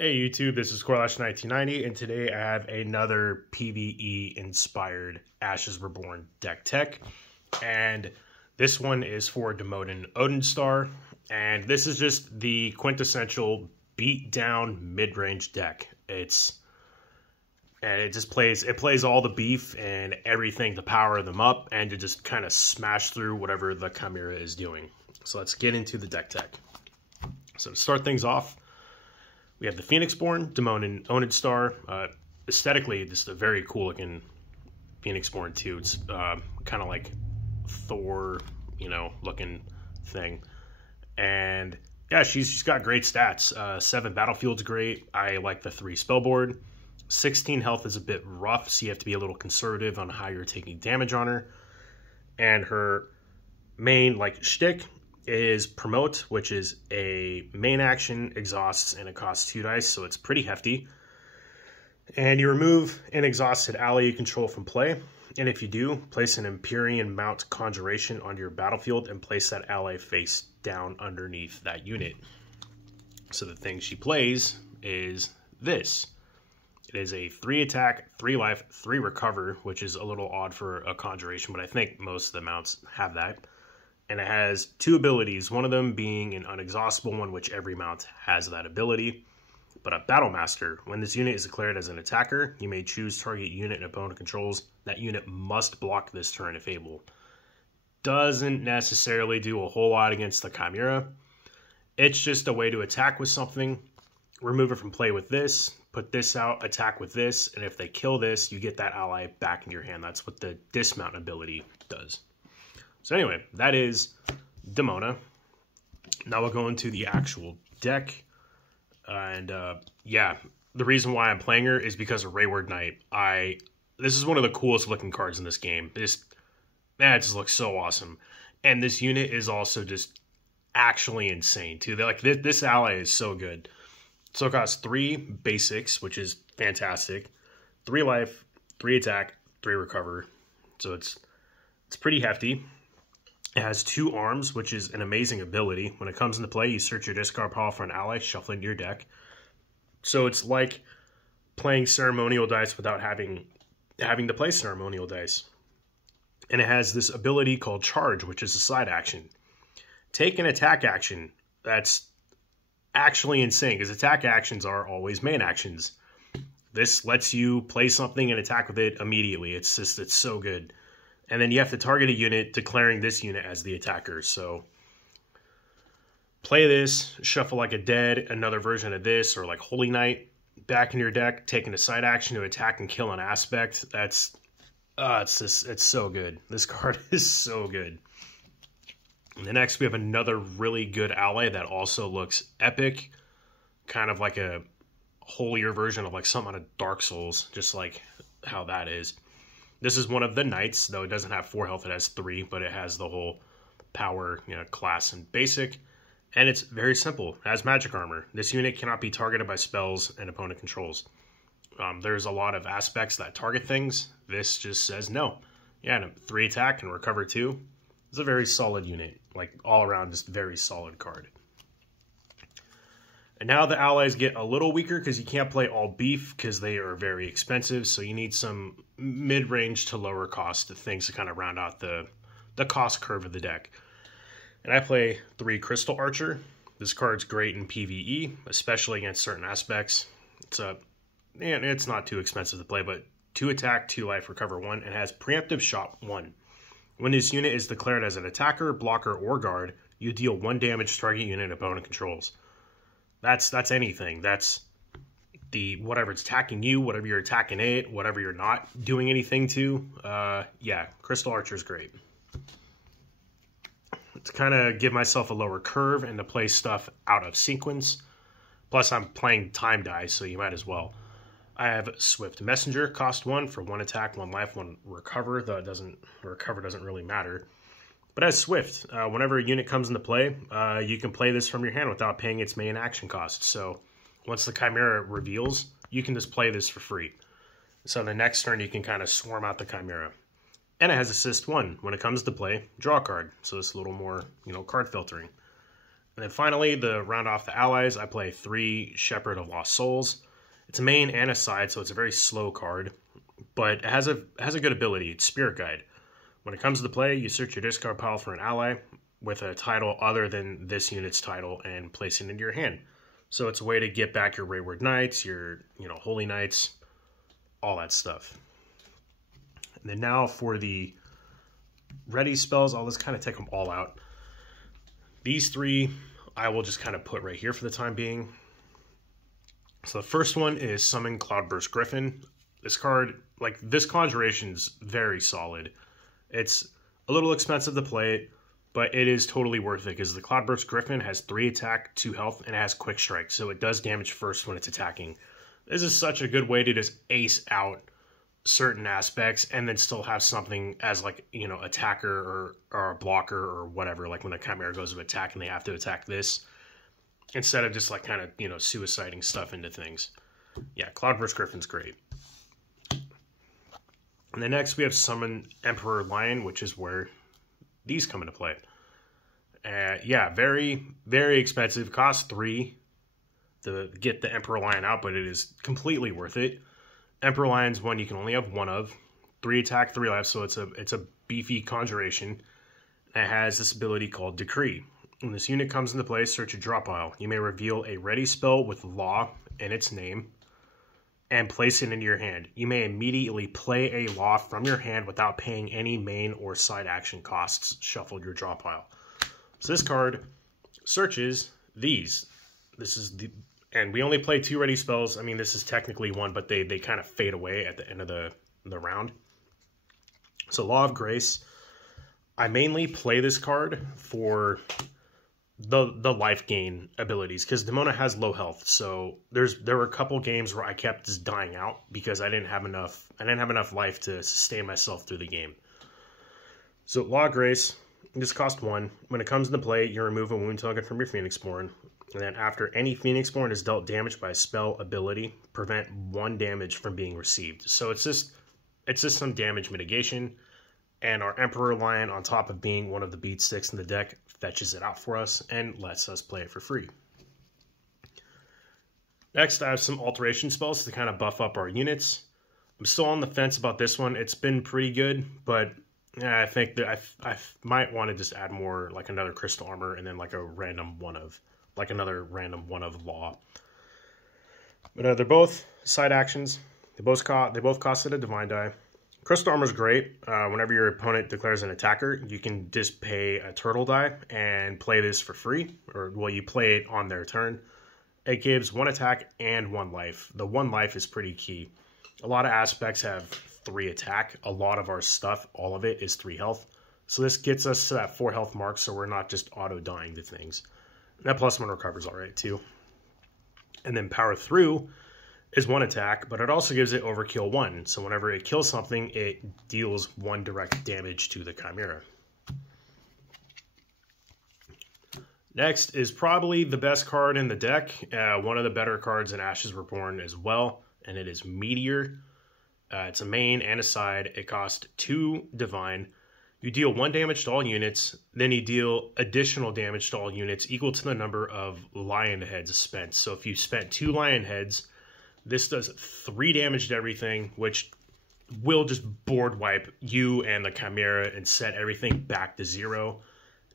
Hey YouTube, this is Corlash1990, and today I have another PvE-inspired Ashes Reborn deck tech, and this one is for Dimona Odin Star, and this is just the quintessential beat-down mid-range deck. It plays all the beef and everything to power them up, and to just kind of smash through whatever the Chimera is doing. So let's get into the deck tech. So to start things off, we have the Phoenixborn, Dimona Odin Star. Aesthetically, this is a very cool looking Phoenixborn too. It's kind of like Thor, looking thing. And yeah, she's got great stats. 7 Battlefield's great. I like the 3 Spellboard. 16 health is a bit rough, so you have to be a little conservative on how you're taking damage on her. And her main shtick is Promote, which is a main action, exhausts, and it costs 2 dice, so it's pretty hefty. And you remove an exhausted ally you control from play, and if you do, place an Empyrean Mount Conjuration onto your battlefield and place that ally face down underneath that unit. So the thing she plays is this. It is a 3 attack, 3 life, 3 recover, which is a little odd for a conjuration, but I think most of the mounts have that. And it has 2 abilities, one of them being an unexhaustible one, which every mount has that ability. But a Battle Master, when this unit is declared as an attacker, you may choose target unit and opponent controls. That unit must block this turn if able. Doesn't necessarily do a whole lot against the Chimera. It's just a way to attack with something, remove it from play with this, put this out, attack with this, and if they kill this, you get that ally back in your hand. That's what the dismount ability does. So anyway, that is Dimona. Now we'll go into the actual deck. And yeah, the reason why I'm playing her is because of Wayward Knight. This is one of the coolest looking cards in this game. It just looks so awesome. And this unit is also just actually insane too. This ally is so good. So it costs 3 basics, which is fantastic. 3 life, 3 attack, 3 recover. So it's pretty hefty. It has 2 arms, which is an amazing ability. When it comes into play, you search your discard pile for an ally, shuffle it into your deck. So it's like playing ceremonial dice without having to play ceremonial dice. And it has this ability called Charge, which is a side action. Take an attack action. That's actually insane, because attack actions are always main actions. This lets you play something and attack with it immediately. It's so good. And then you have to target a unit, declaring this unit as the attacker. So play this, shuffle like a dead, another version of this, or like Holy Knight, back in your deck, taking a side action to attack and kill an aspect. It's so good. This card is so good. And then next we have another really good ally that also looks epic, kind of like a holier version of something out of Dark Souls, just like how that is. This is one of the knights, though it doesn't have 4 health, it has 3, but it has the whole power, class and basic. And it's very simple. It has magic armor. This unit cannot be targeted by spells and opponent controls. There's a lot of aspects that target things. This just says no. Yeah, and 3 attack and recover 2. It's a very solid unit. All around, just very solid card. And now the allies get a little weaker because you can't play all beef because they are very expensive. So you need some mid-range to lower cost things to kind of round out the cost curve of the deck. And I play 3 Crystal Archer. This card's great in PvE, especially against certain aspects. It's not too expensive to play, but 2 attack, 2 life, recover 1, and has preemptive shot 1. When this unit is declared as an attacker, blocker, or guard, you deal 1 damage to target unit opponent controls. That's anything. That's whatever it's attacking you, whatever you're attacking it, whatever you're not doing anything to. Yeah, Crystal Archer is great. To kind of give myself a lower curve and to play stuff out of sequence. Plus, I'm playing time dice, so you might as well. I have Swift Messenger, cost 1 for 1 attack, 1 life, 1 recover. Though recover doesn't really matter. But as Swift, whenever a unit comes into play, you can play this from your hand without paying its main action cost. So once the Chimera reveals, you can just play this for free. So the next turn, you can kind of swarm out the Chimera. And it has Assist 1. When it comes to play, draw a card. So it's a little more, card filtering. And then finally, to round off the allies, I play 3 Shepherd of Lost Souls. It's a main and a side, so it's a very slow card, but it has a good ability. It's Spirit Guide. When it comes to play, you search your discard pile for an ally with a title other than this unit's title and place it into your hand. So it's a way to get back your Wayward Knights, your Holy Knights, all that stuff. And then now for the ready spells, I'll just kind of take them all out. These 3 I will just kind of put right here for the time being. So the first one is Summon Cloudburst Griffin. This card, like, this conjuration's very solid. It's a little expensive to play, but it is totally worth it because the Cloudburst Griffin has 3 attack, 2 health, and it has quick strike, so it does damage first when it's attacking. This is such a good way to just ace out certain aspects and then still have something as, like, attacker or a blocker or whatever, like when the Chimera goes to attack and they have to attack this, instead of just like kind of, suiciding stuff into things. Yeah, Cloudburst Griffin's great. And then next we have Summon Emperor Lion, which is where these come into play. Yeah, very, very expensive. Costs 3 to get the Emperor Lion out, but it is completely worth it. Emperor Lion's one you can only have 1 of. 3 attack, 3 life, so it's a beefy conjuration. It has this ability called Decree. When this unit comes into play, search your draw pile. You may reveal a ready spell with Law in its name and place it into your hand. You may immediately play a Law from your hand without paying any main or side action costs. Shuffle your draw pile. So this card searches these. And we only play 2 ready spells. I mean, this is technically 1, but they kind of fade away at the end of the round. So Law of Grace. I mainly play this card for the life gain abilities because Dimona has low health. So there were a couple games where I kept just dying out because I didn't have enough life to sustain myself through the game. So Law of Grace, this costs 1. When it comes into play, you remove a wound token from your Phoenixborn. And then after any Phoenixborn is dealt damage by a spell ability, prevent 1 damage from being received. So it's just some damage mitigation. And our Emperor Lion, on top of being one of the beat sticks in the deck, fetches it out for us and lets us play it for free. Next, I have some alteration spells to kind of buff up our units. I'm still on the fence about this one. It's been pretty good, but I think that I might want to just add more, like another Crystal Armor and then like another random one of Law. But they're both side actions. They both costed a Divine Die. Crystal Armor is great. Whenever your opponent declares an attacker, you can just pay a turtle die and play this for free. You play it on their turn. It gives 1 attack and 1 life. The 1 life is pretty key. A lot of aspects have 3 attack. A lot of our stuff, all of it, is 3 health. So this gets us to that 4 health mark, so we're not just auto-dying to things. And that +1 recovers alright, too. And then Power Through is 1 attack, but it also gives it Overkill 1. So whenever it kills something, it deals 1 direct damage to the Chimera. Next is probably the best card in the deck. One of the better cards in Ashes Reborn as well, and it is Meteor. It's a main and a side. It costs 2 Divine. You deal 1 damage to all units, then you deal additional damage to all units equal to the number of Lion Heads spent. So if you spent 2 Lion Heads, this does 3 damage to everything, which will just board wipe you and the Chimera and set everything back to 0.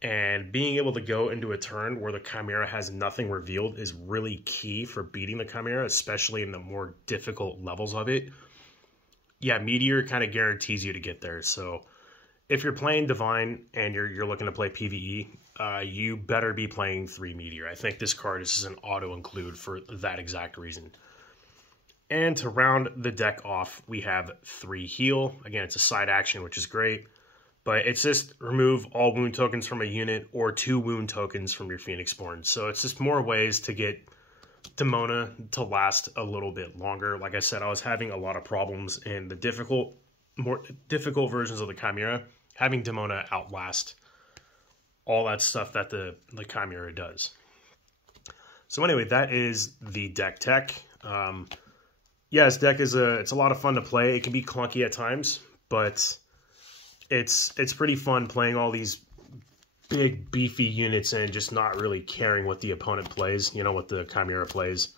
And being able to go into a turn where the Chimera has nothing revealed is really key for beating the Chimera, especially in the more difficult levels of it. Yeah, Meteor kind of guarantees you to get there. So if you're playing Divine and you're looking to play PvE, you better be playing 3 Meteor. I think this card is an auto-include for that exact reason. And to round the deck off, we have 3 Heal. Again, it's a side action, which is great. But it's just remove all wound tokens from a unit or 2 wound tokens from your Phoenixborn. So it's just more ways to get Dimona to last a little bit longer. Like I said, I was having a lot of problems in the more difficult versions of the Chimera, having Dimona outlast all that stuff that the Chimera does. So anyway, that is the deck tech. Yeah, this deck it's a lot of fun to play. It can be clunky at times, but it's pretty fun playing all these big, beefy units in, just not really caring what the opponent plays, you know, what the Chimera plays,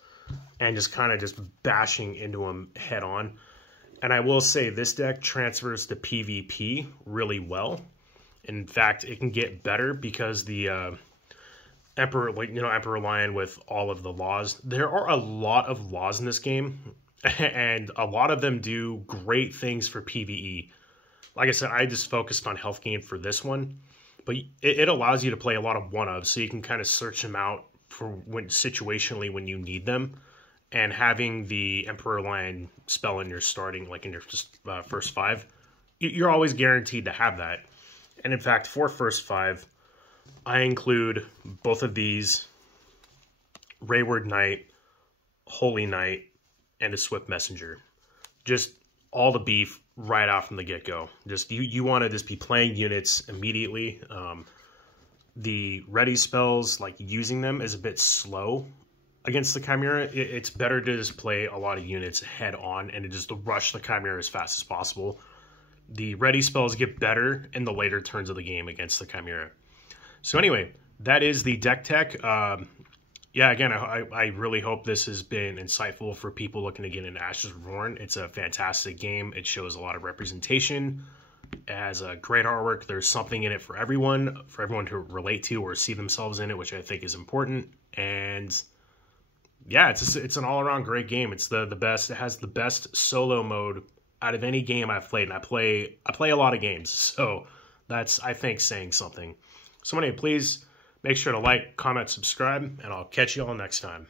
and just kind of just bashing into them head on. And I will say this deck transfers to PvP really well. In fact, it can get better because the Emperor, like, you know, Emperor Lion with all of the laws. There are a lot of laws in this game, and a lot of them do great things for PvE. Like I said, I just focused on health gain for this one, but it allows you to play a lot of one-ofs, so you can kind of search them out for when situationally when you need them. And having the Emperor Lion spell in your starting, like in your first 5, you're always guaranteed to have that. And in fact, for first 5, I include both of these, Wayward Knight, Holy Knight, and a Swift Messenger. Just all the beef right out from the get-go. Just you want to just be playing units immediately. The ready spells, like using them is a bit slow against the Chimera. It's better to just play a lot of units head on and to just rush the Chimera as fast as possible. The ready spells get better in the later turns of the game against the Chimera. So anyway, that is the deck tech. Yeah, again, I really hope this has been insightful for people looking to get into Ashes Reborn. It's a fantastic game. It shows a lot of representation. It has a great artwork. There's something in it for everyone to relate to or see themselves in it, which I think is important. And yeah, it's an all-around great game. It's the best. It has the best solo mode out of any game I've played, and I play a lot of games, so that's, I think, saying something. So anyway, please make sure to like, comment, subscribe, and I'll catch you all next time.